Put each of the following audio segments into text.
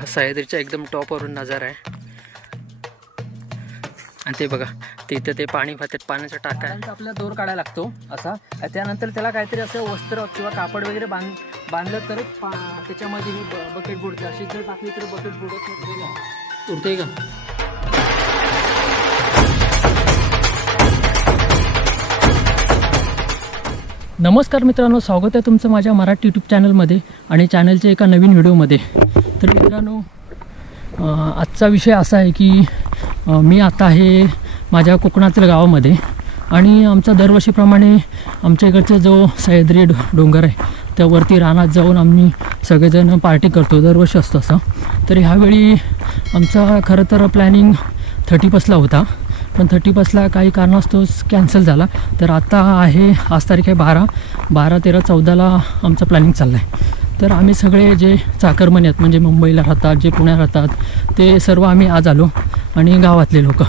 हा सह्याद्रीच्या एकदम टॉपवरून नजारा आहे. आणि ते बघा तिथं ते पाणी भातात पाण्याचा टाका आहे. आपल्याला दोर काढायला लागतो असा. त्यानंतर त्याला काहीतरी असं वस्त्र किंवा कापड वगैरे बांध बांधलं तर पा त्याच्यामध्ये ही बकेट बुडते अशी जर टाकली तर बकेट बुडत उरते का? नमस्कार मित्रांनो स्वागत आहे तुमचं माझ्या मराठी यूट्यूब चॅनलमध्ये आणि चॅनलच्या एका नवीन व्हिडिओमध्ये. तर मित्रांनो आजचा विषय असा आहे की मी आता आहे माझ्या कोकणातील गावामध्ये आणि आमचा दरवर्षीप्रमाणे आमच्या इकडचा जो सह्याद्री डोंगर आहे त्यावरती रानात जाऊन आम्ही सगळेजण पार्टी करतो दरवर्षी असतो असं. तर ह्यावेळी आमचा खरं तर प्लॅनिंग थर्टी पसला होता. पण थर्टी फर्स्टला काही कारणास्तव कॅन्सल झाला. तर आता आहे आज तारीख आहे बारा. बारा तेरा चौदाला आमचं प्लॅनिंग चाललं आहे तर आम्ही सगळे जे चाकरमणी आहेत म्हणजे मुंबईला राहतात जे पुण्यात राहतात ते सर्व आम्ही आज आलो आणि गावातले लोक.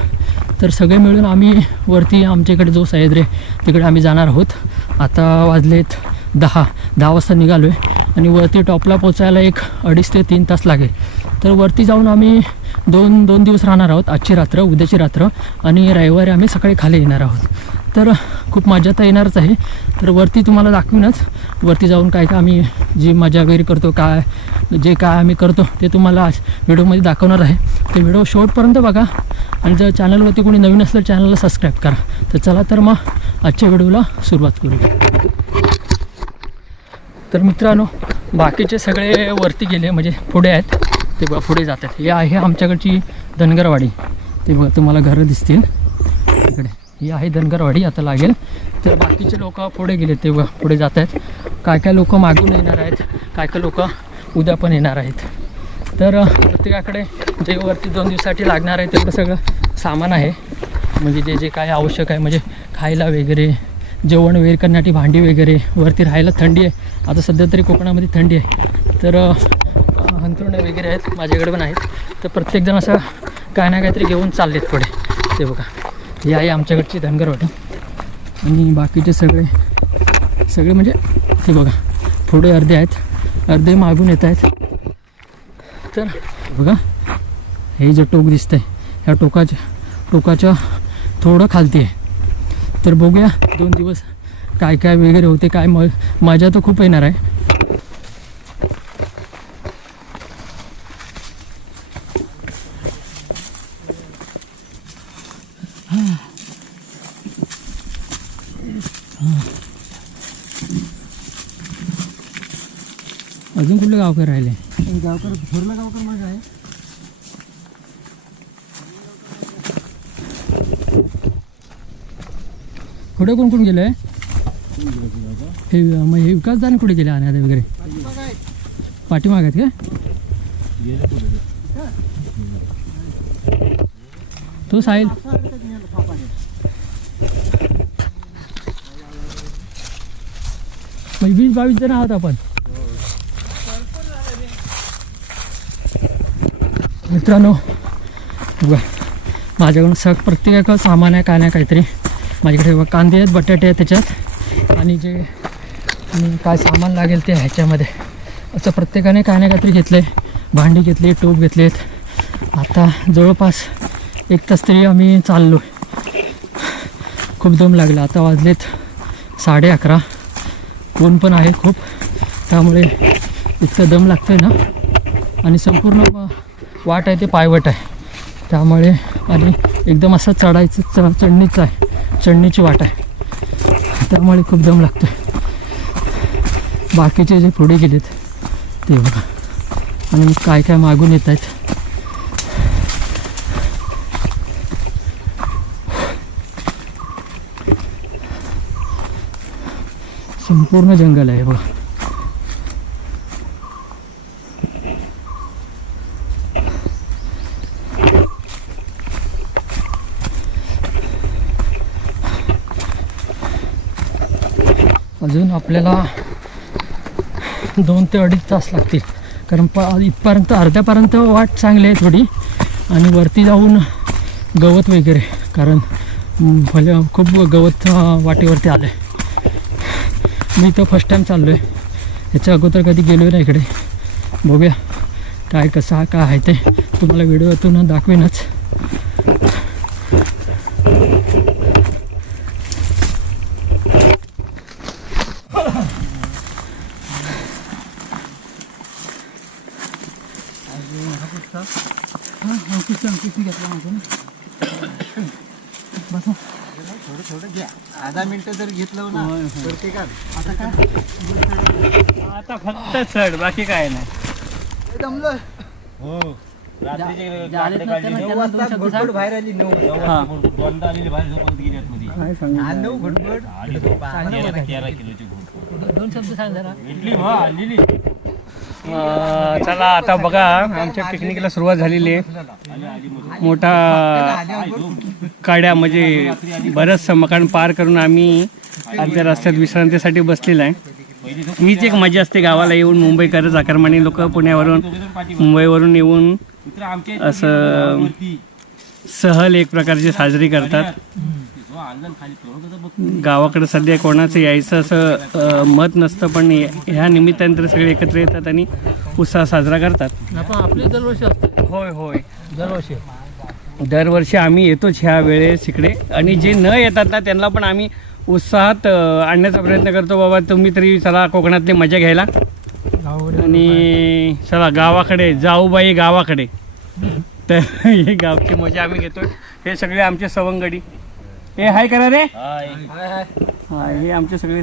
तर सगळे मिळून आम्ही वरती आमच्या इकडे जो सह्याद्री आहे तिकडे आम्ही जाणार आहोत. आता वाजलेत दहा. दहा वाजता निघालो आहे आणि वरती टॉपला पोचायला एक अडीच ते तीन तास लागेल. तर वरती जाऊन आम्ही दोन दोन दिवस राहणार आहोत. आजची रात्र उद्याची रात्र आणि रविवारी आम्ही सकाळी खाली येणार आहोत. तर खूप मजा तर येणारच आहे. तर वरती तुम्हाला दाखवीनच. वरती जाऊन काय काय आम्ही जी मजा वगैरे करतो काय जे काय आम्ही करतो ते तुम्हाला आज व्हिडिओमध्ये दाखवणार आहे. ते व्हिडिओ शेवटपर्यंत बघा आणि जर चॅनलवरती कोणी नवीन असलं चॅनलला सबस्क्राईब करा. तर चला तर मग आजच्या व्हिडिओला सुरुवात करूया. तर मित्रांनो बाकीचे सगळे वरती गेले म्हणजे पुढे आहेत. ते बघा पुढे जात आहेत हे आहे आमच्याकडची धनगरवाडी. ते बघा तुम्हाला घरं दिसतील. इकडे. ही आहे धनगरवाडी आता लागेल. तर बाकीचे लोक पुढे गेले ते बघा पुढे जात आहेत काय काय लोक मागून येणार आहेत? काय काय लोक उद्या पण येणार आहेत? तर प्रत्येकाकडे जे वरती दोन दिवसासाठी लागणार आहे तेवढं सगळं सामान आहे. म्हणजे जे जे काय आवश्यक आहे म्हणजे खायला वगैरे जेवण वगैरे करण्यासाठी भांडी वगैरे वरती राहायला थंडी आहे. आता सध्या तरी कोकणामध्ये थंडी आहे. तर अ, वगैरे आहेत माझ्याकडे पण आहेत. तर प्रत्येकजण असं काय ना काहीतरी घेऊन चाललेत पुढे. ते बघा. ही आहे आमच्याकडची धनगरवाडी आणि बाकीचे सगळे सगळे म्हणजे ते बघा. पुढे अर्धे आहेत. अर्धे मागून येत आहेत. तर बघा. हे जे टोक दिसतंय ह्या टोकाच्या टोकाच्या थोडं खालती आहे. तर बघूया दोन दिवस काय काय वगैरे होते काय म मजा तर खूप येणार आहे अजून कुठले गावकर राहिले? गावकर थोरला गावकर माझा आहे. कुठे कोण कोण गेलं हे मग हे विकास दाने कुठे गेले अनाथ वगैरे? पाठीमाग आहेत का? तो साहिल. म्हणजे वीस बावीस जण आहोत आपण. मित्रांनो बघा. माझ्याकडून सग प्रत्येक सामान आहे काय नाही काहीतरी. माझ्याकडे बघा कांदे आहेत बटाटे आहेत त्याच्यात. आणि जे काय सामान लागेल ते ह्याच्यामध्ये. असं प्रत्येकाने काय नाही काहीतरी घेतलं आहे भांडी घेतली टोप घेतलेत. आता जवळपास एक तास तरी आम्ही चाललो खूप दम लागला. आता वाजलेत साडे अकरा. ऊन पण आहे खूप. त्यामुळे इतकं दम लागतं आहे ना. आणि संपूर्ण वाट आहे ते पायवट आहे. त्यामुळे आणि एकदम असं चढायचं च चढणीचं आहे. चढणीची वाट आहे. त्यामुळे खूप दम लागतो बाकीचे जे पुढे गेलेत ते बघा. आणि काय काय मागून येत आहेत. संपूर्ण जंगल आहे बघा अजून आपल्याला दोन ते अडीच तास लागतील. कारण प इथपर्यंत अर्ध्यापर्यंत वाट चांगली आहे थोडी. आणि वरती जाऊन गवत वगैरे कारण भले खूप गवत वाटेवरती आलं आहे मी तर फर्स्ट टाईम चाललो आहे ह्याच्या अगोदर कधी गेलो नाही इकडे. बघूया काय कसं काय आहे ते. तुम्हाला व्हिडिओतून दाखवेनच थोडं थोडं घ्या आधा मिनिटं जर घेतलं ना तर ते काय आता काय आता फक्त चढ बाकी काय नाही जमलं हो बाहेर आली नऊ दोनदा आलेली बाहेर झोपत गेली आतमध्ये हा, नऊ घोटभट आली तो तेरा तेरा किलोची घोट दोन शब्द सांग जरा भेटली हो आलेली चला आता बघा आमच्या पिकनिकला सुरुवात झालेली आहे. मोठा काड्या म्हणजे बरंच मकान पार करून आम्ही आमच्या रस्त्यात विश्रांतीसाठी बसलेला आहे. हीच एक मजा असते गावाला येऊन मुंबईकर आकारमानी लोक पुण्यावरून मुंबईवरून येऊन असं सहल एक प्रकारची साजरी करतात. गावाकडे सध्या कोणाचं यायचं असं मत नसतं पण ह्या निमित्ताने तर सगळे एकत्र येतात आणि उत्साह साजरा करतात. आपण आपली दरवर्षी असते होय होय. दरवर्षी. दरवर्षी आम्ही येतोच ह्या वेळेस इकडे. आणि जे न येतात ना त्यांना पण आम्ही उत्साहात आणण्याचा प्रयत्न करतो. बाबा तुम्ही तरी चला कोकणातली मजा घ्यायला. आणि चला गावाकडे जाऊ बाई गावाकडे. तर हे गावची मजा आम्ही घेतो हे सगळे आमचे सवंगडी. हे हाय करा रे. हा हे आमचे सगळे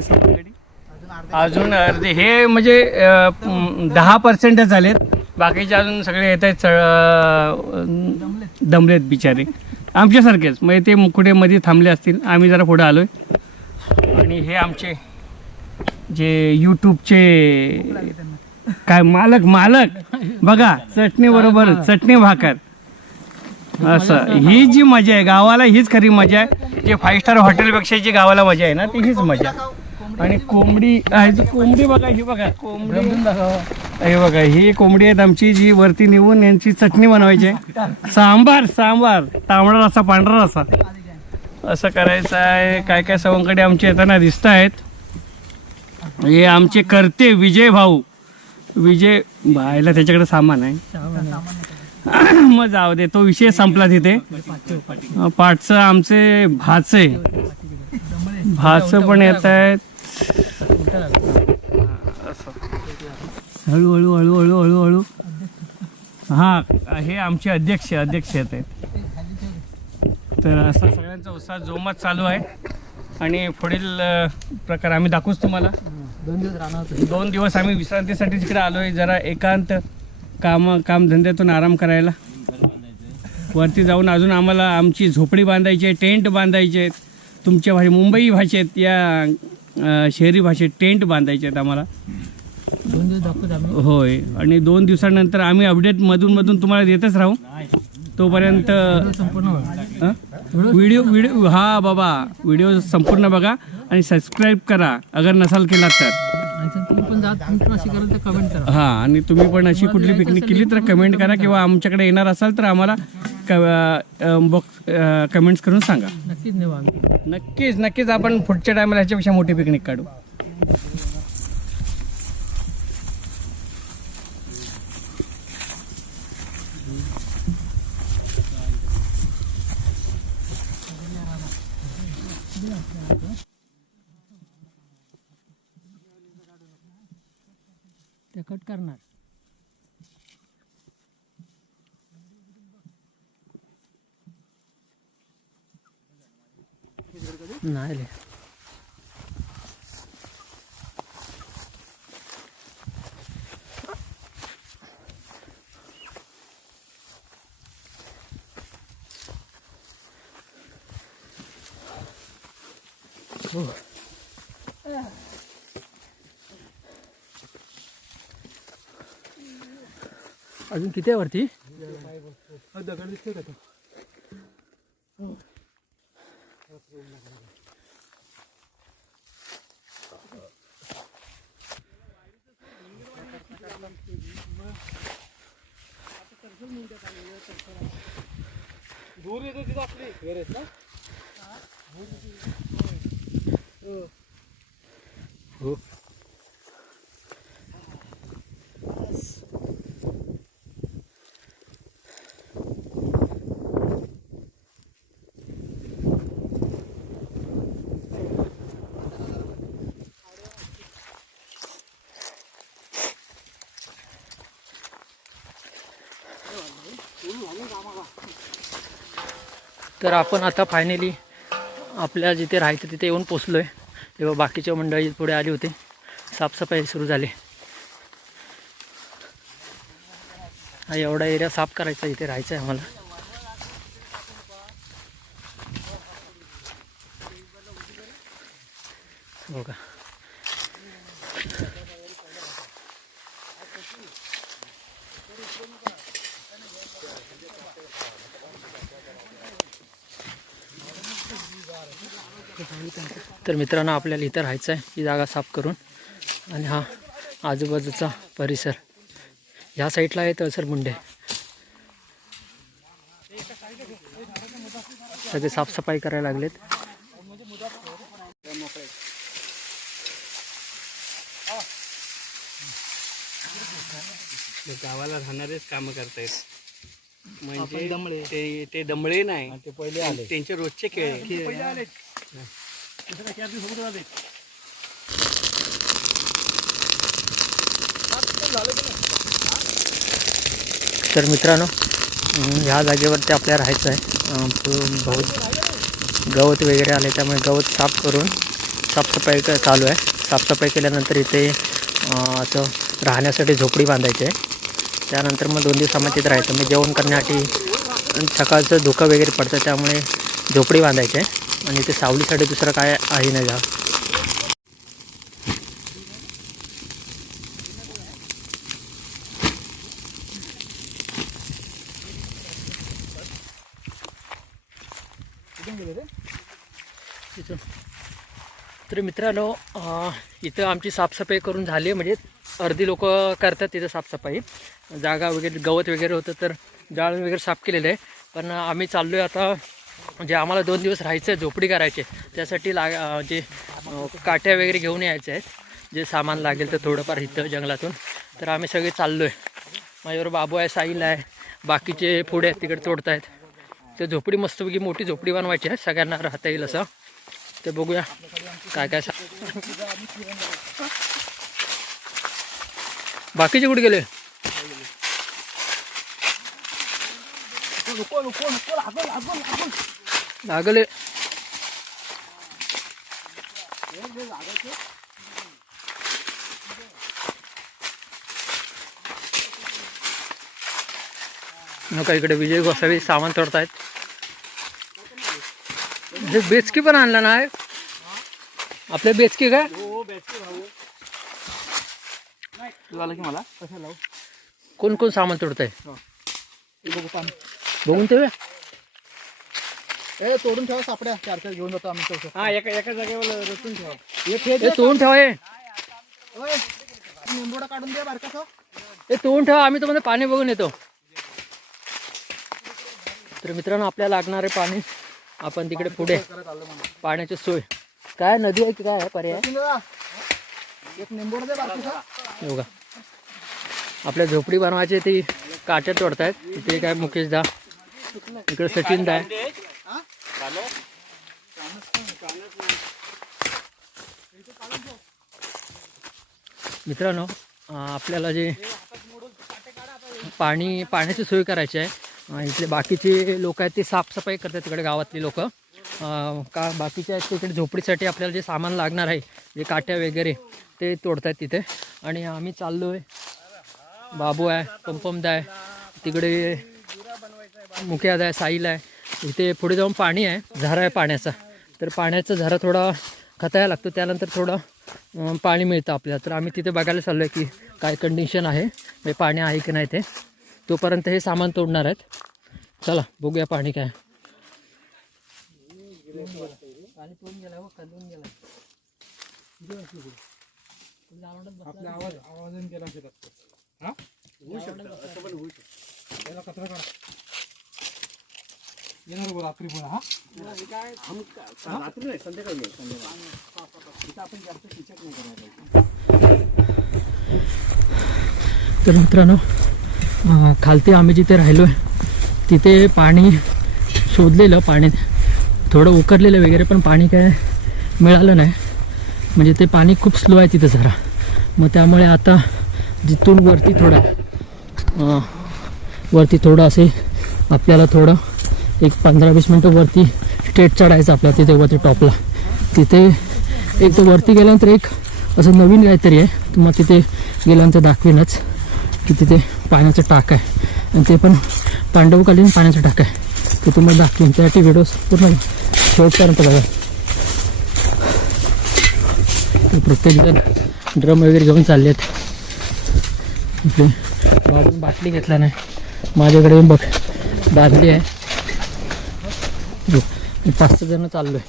अजून अर्धे हे म्हणजे अ, दहा पर्सेंटच झालेत. बाकीचे अजून सगळे येत आहेत दमलेत बिचारे. आमच्यासारखेच. म्हणजे ते मुकुटे मध्ये थांबले असतील आम्ही जरा पुढे आलोय. आणि हे आमचे जे यूट्यूबचे काय मालक मालक. बघा चटणी बरोबर चटणी भाकर. असं. ही जी मजा आहे गावाला हीच खरी मजा आहे. जे फाईव्ह स्टार हॉटेलपेक्षा जी गावाला मजा आहे ना ती हीच मजा आणि कोंबडी कोंबडी बघा ही बघा. कोंबडी. हे बघा ही कोंबडी आहेत आमची जी वरती नेऊन यांची चटणी बनवायची आहे. सांबार सांबार. तांबडा रसा पांढरा रसा असं करायचं आहे. काय काय सवंकडे आमचे येताना दिसत आहेत. हे आमचे करते विजय भाऊ. विजय भायला त्याच्याकडे सामान आहे. मग जाऊ दे तो विषय संपला तिथे. पाठचं आमचे भाचे. भाचं पण येत आहेत. हळूहळू हळूहळू हळूहळू. हा हे आमचे अध्यक्ष अध्यक्ष येत आहेत. तर असा सगळ्यांचा उत्साह जोमात चालू आहे. आणि पुढील प्रकार आम्ही दाखवूच तुम्हाला. दोन दिवस राहणार दोन दिवस आम्ही विश्रांतीसाठी तिकडे आहे जरा एकांत काम कामधंद्यातून आराम करायला. वरती जाऊन अजून आम्हाला आमची झोपडी बांधायची आहे टेंट बांधायचे आहेत. तुमच्या भाषे मुंबई भाषेत या शहरी भाषेत टेंट बांधायचे आहेत आम्हाला. दोन दिवस दाखवत होय. आणि दोन दिवसानंतर आम्ही अपडेट मधून मधून तुम्हाला देतच राहू. तोपर्यंत व्हिडिओ व्हिडिओ हा बाबा व्हिडिओ संपूर्ण बघा आणि सबस्क्राईब करा. अगर नसाल केला तर. जात अशी कराल तर कमेंट करा. हा आणि तुम्ही पण अशी कुठली पिकनिक केली तर कमेंट करा किंवा आमच्याकडे येणार असाल तर आम्हाला बॉक्स कमेंट्स करून सांगा. नक्कीच नेऊ आम्ही नक्कीच नक्कीच. आपण पुढच्या टायमाला ह्याच्यापेक्षा मोठी पिकनिक काढू. कट करणार. नाही अजून किती आहे वरती? दगड दिसतोय का तो दूर येतो तिथं आपली घर आहेत ना हो. तर आपण आता फायनली आपल्या जिथे राहायचं तिथे येऊन पोचलो आहे तेव्हा बाकीच्या मंडळी पुढे आली होती. साफसफाई सुरू झाली. हा एवढा एरिया साफ करायचा इथे राहायचं आहे आम्हाला. तर मित्रांनो आपल्याला इथं राहायचं आहे. ही जागा साफ करून. आणि हा आजूबाजूचा परिसर. ह्या साईडला आहे तळसर मुंडे. सगळे साफसफाई करायला लागलेत. गावाला राहणारेच कामं करतायत. म्हणजे ते ते दमळे नाही. ते पहिले आले. त्यांचे रोजचे खेळ आहे. तर मित्रांनो ह्या जागेवरती आपल्याला राहायचं आहे. बहुत गवत वगैरे आले त्यामुळे गवत साफ करून साफसफाई चालू आहे. साफसफाई केल्यानंतर इथे असं राहण्यासाठी झोपडी बांधायची आहे. त्यानंतर मग दोन दिवसामध्ये तिथे राहायचं. मग जेवण करण्यासाठी सकाळचं धुकं वगैरे पडतं त्यामुळे झोपडी बांधायची आहे. आणि ते सावलीसाठी दुसरं काय आहे नाही जा तर मित्रांनो इथं आमची साफसफाई करून झाली आहे. म्हणजे अर्धी लोक करतात तिथं साफसफाई. जागा वगैरे गवत वगैरे होतं तर जाळून वगैरे साफ केलेलं आहे. पण आम्ही चाललो आहे आता जे आम्हाला दोन दिवस राहायचं आहे झोपडी करायची त्यासाठी लाग जे काट्या काठ्या वगैरे घेऊन यायचे आहेत. जे सामान लागेल तर थोडंफार इथं जंगलातून. तर आम्ही सगळे चाललो आहे माझ्यावर बाबू आहे साईल आहे. बाकीचे पुढे आहेत तिकडे तोडतायत. ते झोपडी मस्तपैकी मोठी झोपडी बनवायची आहे. सगळ्यांना राहता येईल असं. ते बघूया काय काय सा बाकीचे कुठे गेले? लागले नका इकडे विजय गोसावी सामान तोडतायत. हे बेचकी पण आणला ना आपले बेचकी काय झालं की मला? कोण कोण सामान तोडत आहे ते ए तोडून ठेवा सापड्या. चार चार घेऊन जातो आम्ही चौक हा एका एका जागेवर रचून ठेवा. एक हे तोडून ठेवा हे. ओय, निंबोडा काढून दे बारकासा हे तोडून ठेवा आम्ही तुम्हाला पाणी बघून येतो. तर मित्रांनो आपल्याला लागणारे पाणी. आपण तिकडे पुढे पाण्याची सोय. काय नदी आहे की काय आहे पर्याय? सचिन दादा, एक निंबोडा दे बारकासा हे बघा. आपल्या झोपडी बनवायची ती काट्या तोडतायत. तिथे काय मुकेश दा. इकडे सचिन दा आहे. मित्रांनो आपल्याला जे पाणी पाण्याची सोय करायची आहे इथले बाकीचे लोक आहेत ते साफसफाई करतात तिकडे गावातली लोक. का बाकीचे आहेत तिकडे झोपडीसाठी आपल्याला जे सामान लागणार आहे जे काट्या वगैरे ते तोडतात तिथे. आणि आम्ही चाललो आहे बाबू आहे पंपमदा आहे तिकडे मुख्यादा आहे साईल आहे. इथे पुढे जाऊन पाणी आहे झरा आहे पाण्याचा. तर पाण्याचा झरा थोडा खतायला लागतो त्यानंतर थोडं पाणी मिळतं आपल्याला. तर आम्ही तिथे बघायला चाललो आहे की काय कंडिशन आहे म्हणजे पाणी आहे की नाही ते. तोपर्यंत हे सामान तोडणार आहेत. चला बघूया पाणी काय आवाज आवाजाने गेला शेतात हा होऊ शकतं असं पण होऊ शकतं त्याला कचरा काढा येणार बघ रात्री पण हा? रात्री नाही संध्याकाळी इथं आपण जास्त किचक नाही करायला तर मित्रांनो अं, खालती आम्ही जिथे राहिलो आहे तिथे पाणी शोधलेलं पाणी थोडं उकरलेलं वगैरे पण पाणी काय मिळालं नाही. म्हणजे ते पाणी खूप स्लो आहे तिथं जरा. मग त्यामुळे आता जिथून वरती थोडं अं, वरती थोडं असे आपल्याला थोडं एक पंधरा वीस मिनटं वरती स्टेट चढायचं आपल्या तिथे वरती टॉपला. तिथे एक तर वरती गेल्यानंतर एक असं नवीन काहीतरी आहे. तुम्हाला तिथे गेल्यानंतर दाखवीनच की तिथे पाण्याचं टाक आहे. आणि ते पण पांडवकालीन पाण्याचं टाक आहे. ते तुम्हाला दाखवीन. त्यासाठी व्हिडिओ पूर्ण शेवटपर्यंत बघा. प्रत्येकजण ड्रम वगैरे घेऊन चालले आहेत बाबून बाटली घेतला नाही. माझ्याकडे बघ बादली आहे. पाच सहा जण चाललोय.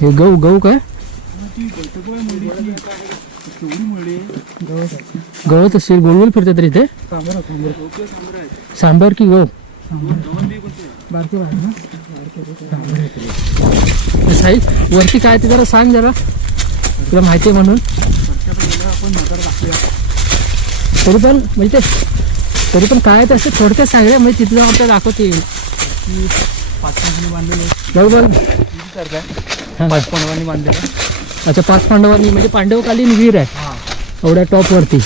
हे गहू गहू काय? गवत असेल गोल गोल फिरते तरी ते सांबार. की गहू? साई वरती काय ते जरा सांग जरा. तुला माहिती आहे म्हणून. तरी पण म्हणजे तरी पण काय ते असं थोडक्यात सांगले म्हणजे तिथे आपल्याला दाखवता येईल पाच पांडवांनी बांधलेलं अच्छा पाच पांडवांनी म्हणजे पांडवकालीन वीर आहे. एवढ्या टॉप वरती.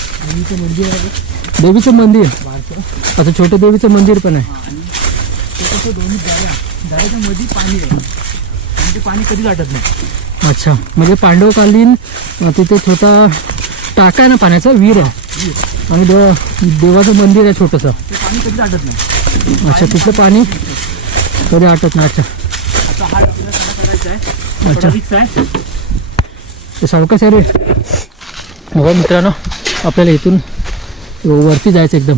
देवीचं मंदिर अच्छा छोटं देवीचं मंदिर पण आहे. दऱ्याच्या मध्ये पाणी आहे. आणि ते पाणी आटत नाही. अच्छा म्हणजे पांडवकालीन अं, तिथे छोटा टाका आहे ना पाण्याचा वीर आहे. आणि देव देवाचं मंदिर आहे छोटंसं. पाणी कधीच आटत नाही अच्छा तिथलं पाणी? कधी आटत नाही अच्छा. आता हा आपल्याला आहे अच्छा. थोडा आहे ते सावकाश आहे रे. बघा मित्रांनो आपल्याला इथून वरती जायचं एकदम.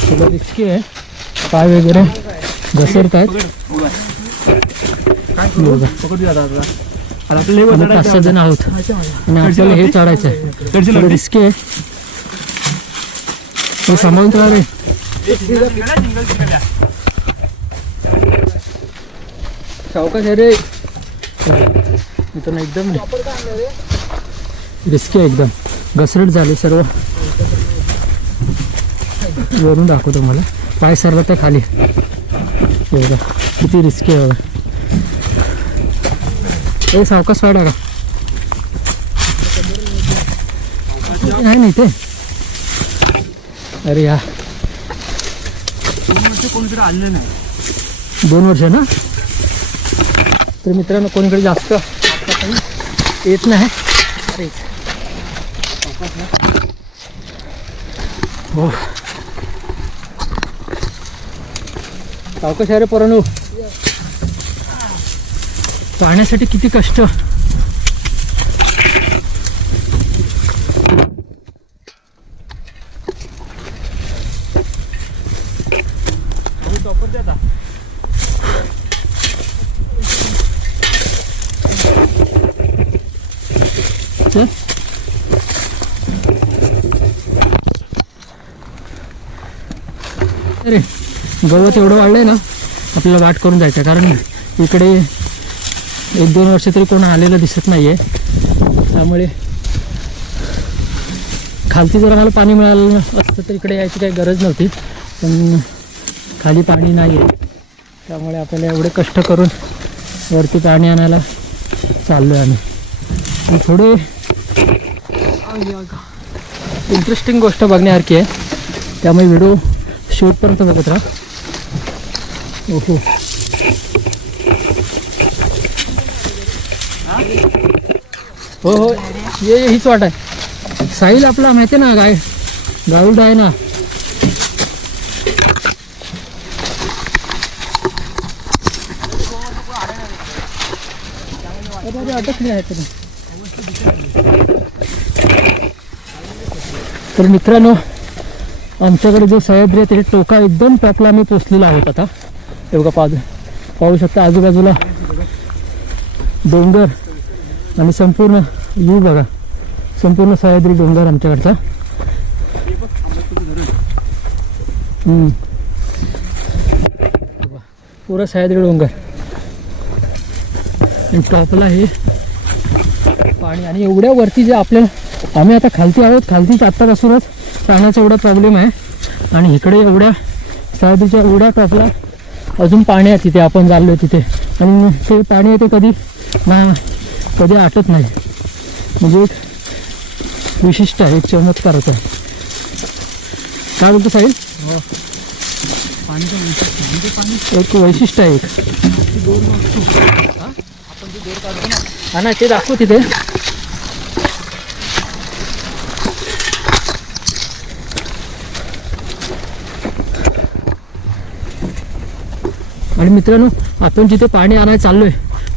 थोडं रिस्की आहे. पाय वगैरे घसरत आहेत बघा. हे आम्ही पाच सहा जण आहोत. आणि आपल्याला हे चढायचं आहे. रिस्की आहे. हे सांभाळून चला रे. सावकाश आहे रे. मित्रांनो एकदम रिस्की आहे एकदम. घसरट झाले सर्व. वरून दाखवतो मला पाय सरला त्या खाली. किती रिस्की आहे बघा ए सावकाश वाढा का नाही नाही ते. अरे या. दोन वर्ष कोणीकडे आलेलं नाही दोन वर्ष ना? तर मित्रांनो कोणीकडे जास्त येत नाही. अरे हो. सावकाश आहे रे पोरांनो. पाहण्यासाठी किती कष्ट आता. चल अरे गवत एवढं वाढलंय ना आपल्याला वाट करून जायचं कारण इकडे एक दोन वर्ष तरी कोण आलेलं दिसत नाहीये. त्यामुळे खालती जर आम्हाला पाणी मिळालं असतं तर इकडे यायची काही गरज नव्हती. पण खाली पाणी नाही आहे त्यामुळे आपल्याला एवढे कष्ट करून वरती पाणी आणायला चाललो आहे आम्ही थोडे इंटरेस्टिंग गोष्ट बघण्यासारखी आहे. त्यामुळे व्हिडिओ शूटपर्यंत बघत राहा. ओहो. हो हो. ये ये, हीच वाट आहे. साहिल आपला माहिती ना गाय गारुड आहे ना. आहे तर मित्रांनो आमच्याकडे जो सह्याद्री आहे त्याची टोका एकदम टॉपला आम्ही पोचलेला आहोत आता. हे बघा पाहू शकता आजूबाजूला डोंगर. आणि संपूर्ण व्यू बघा. संपूर्ण सह्याद्री डोंगर आमच्याकडचा. पुरा सह्याद्री डोंगर. आणि टॉपला हे पाणी. आणि एवढ्या वरती जे आपल्याला आम्ही आता खालती आहोत. खालतीच आत्तापासूनच पाण्याचा एवढा प्रॉब्लेम आहे. आणि इकडे एवढ्या सह्याद्रीच्या एवढ्या टॉपला अजून पाणी आहे तिथे. आपण चाललो तिथे. आणि ते पाणी आहे ते कधी ना कधी आटत नाही. म्हणजे एक विशिष्ट आहे एक चमत्कारच आहे काय म्हणतो साहेब एक वैशिष्ट्य आहे एक. ना हा ना ते दाखव तिथे. आणि मित्रांनो आपण जिथे पाणी आणायला चाललोय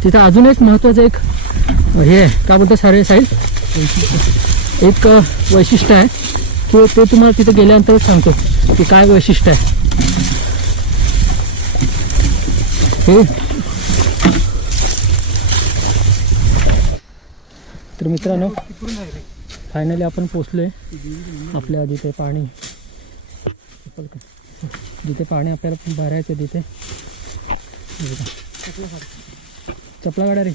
तिथे अजून एक महत्वाचं एक हे आहे काय बोलतो सारे साहिल? एक वैशिष्ट्य आहे की ते तुम्हाला तिथे गेल्यानंतरच सांगतो की काय वैशिष्ट्य आहे. हे. तर मित्रांनो फायनली आपण पोचलोय आपल्या जिथे पाणी जिथे पाणी आपल्याला भरायचं तिथे. चपला गाड्या रे.